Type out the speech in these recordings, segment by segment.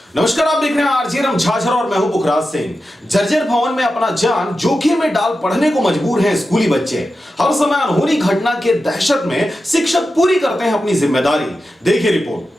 नमस्कार, आप देख रहे हैं आरजे रमझाझर और मैं हूं पुखराज सिंह। जर्जर भवन में अपना जान जोखिम में डाल पढ़ने को मजबूर हैं स्कूली बच्चे। हर समय अनहोनी घटना के दहशत में शिक्षक पूरी करते हैं अपनी जिम्मेदारी। देखिए रिपोर्ट।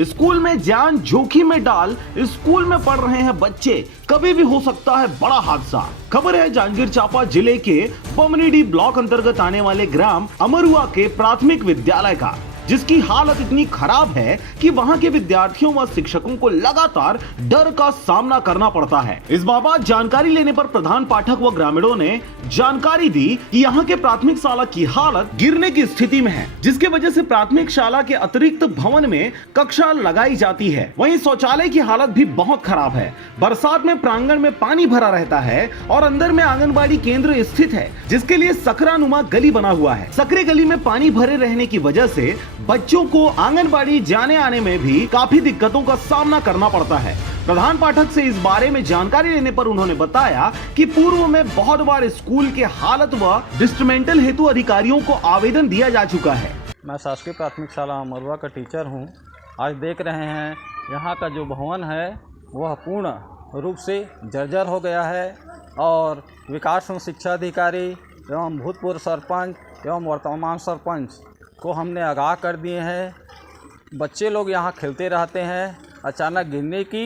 स्कूल में जान जोखिम में डाल स्कूल में पढ़ रहे हैं बच्चे, कभी भी हो सकता है बड़ा हादसा। खबर है जांजगीर चांपा जिले के पमनीडी ब्लॉक अंतर्गत आने वाले ग्राम अमरुआ के प्राथमिक विद्यालय का, जिसकी हालत इतनी खराब है कि वहां के विद्यार्थियों व शिक्षकों को लगातार डर का सामना करना पड़ता है। इस बाबत जानकारी लेने पर प्रधान पाठक व ग्रामीणों ने जानकारी दी कि यहाँ के प्राथमिक शाला की हालत गिरने की स्थिति में है, जिसके वजह से प्राथमिक शाला के अतिरिक्त भवन में कक्षा लगाई जाती है। वहीं शौचालय की हालत भी बहुत खराब है। बरसात में प्रांगण में पानी भरा रहता है और अंदर में आंगनबाड़ी केंद्र स्थित है, जिसके लिए सकरानुमा गली बना हुआ है। सकरे गली में पानी भरे रहने की वजह से बच्चों को आंगनबाड़ी जाने आने में भी काफी दिक्कतों का सामना करना पड़ता है। प्रधान पाठक से इस बारे में जानकारी लेने पर उन्होंने बताया कि पूर्व में बहुत बार स्कूल के हालत व डिस्ट्रीमेंटल हेतु अधिकारियों को आवेदन दिया जा चुका है। मैं शासकीय प्राथमिक शाला अमरुआ का टीचर हूं। आज देख रहे हैं यहाँ का जो भवन है वह पूर्ण रूप से जर्जर हो गया है और विकास एवं शिक्षा अधिकारी एवं भूतपूर्व सरपंच एवं वर्तमान सरपंच को हमने आगाह कर दिए हैं। बच्चे लोग यहाँ खेलते रहते हैं, अचानक गिरने की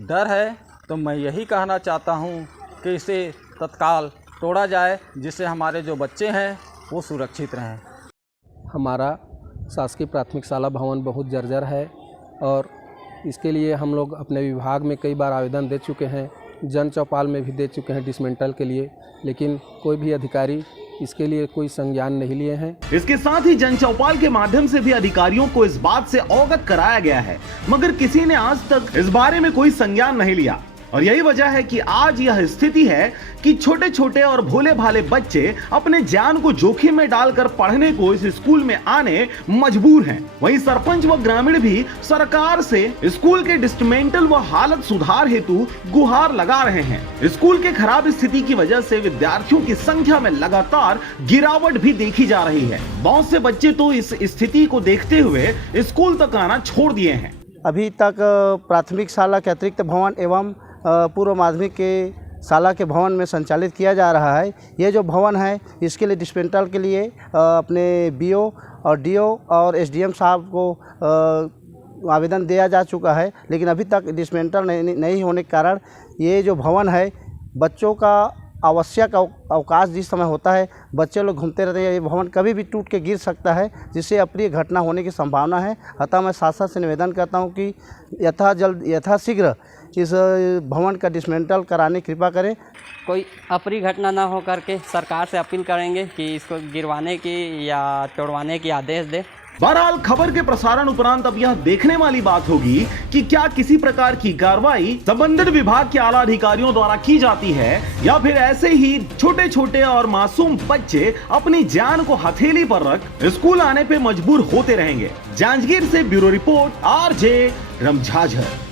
डर है, तो मैं यही कहना चाहता हूँ कि इसे तत्काल तोड़ा जाए, जिससे हमारे जो बच्चे हैं वो सुरक्षित रहें। हमारा शासकीय प्राथमिक शाला भवन बहुत जर्जर है और इसके लिए हम लोग अपने विभाग में कई बार आवेदन दे चुके हैं, जन चौपाल में भी दे चुके हैं डिसमेंटल के लिए, लेकिन कोई भी अधिकारी इसके लिए कोई संज्ञान नहीं लिए हैं। इसके साथ ही जन चौपाल के माध्यम से भी अधिकारियों को इस बात से अवगत कराया गया है, मगर किसी ने आज तक इस बारे में कोई संज्ञान नहीं लिया। और यही वजह है कि आज यह स्थिति है कि छोटे छोटे और भोले भाले बच्चे अपने जान को जोखिम में डालकर पढ़ने को इस स्कूल में आने मजबूर हैं। वहीं सरपंच व ग्रामीण भी सरकार से स्कूल के डिस्ट्रीमेंटल व हालत सुधार हेतु गुहार लगा रहे हैं। स्कूल के खराब स्थिति की वजह से विद्यार्थियों की संख्या में लगातार गिरावट भी देखी जा रही है। बहुत से बच्चे तो इस स्थिति को देखते हुए स्कूल तक आना छोड़ दिए हैं। अभी तक प्राथमिक शाला के अतिरिक्त भवन एवं पूर्व माध्यमिक के शाला के भवन में संचालित किया जा रहा है। ये जो भवन है इसके लिए डिस्पेंटल के लिए अपने बीओ और डीओ और एसडीएम साहब को आवेदन दिया जा चुका है, लेकिन अभी तक डिस्पेंटल नहीं होने के कारण ये जो भवन है बच्चों का आवश्यक अवकाश जिस समय होता है बच्चे लोग घूमते रहते हैं, ये भवन कभी भी टूट के गिर सकता है, जिससे अप्रिय घटना होने की संभावना है। अतः मैं शासन से निवेदन करता हूं कि यथाशीघ्र इस भवन का डिसमेंटल कराने की कृपा करें। कोई अप्रिय घटना ना हो करके सरकार से अपील करेंगे कि इसको गिरवाने की या तोड़वाने की आदेश दे। बहरहाल खबर के प्रसारण उपरांत अब यह देखने वाली बात होगी कि क्या किसी प्रकार की कार्रवाई संबंधित विभाग के आला अधिकारियों द्वारा की जाती है या फिर ऐसे ही छोटे छोटे और मासूम बच्चे अपनी जान को हथेली पर रख स्कूल आने पे मजबूर होते रहेंगे। जांजगीर से ब्यूरो रिपोर्ट, आरजे रमझाझर।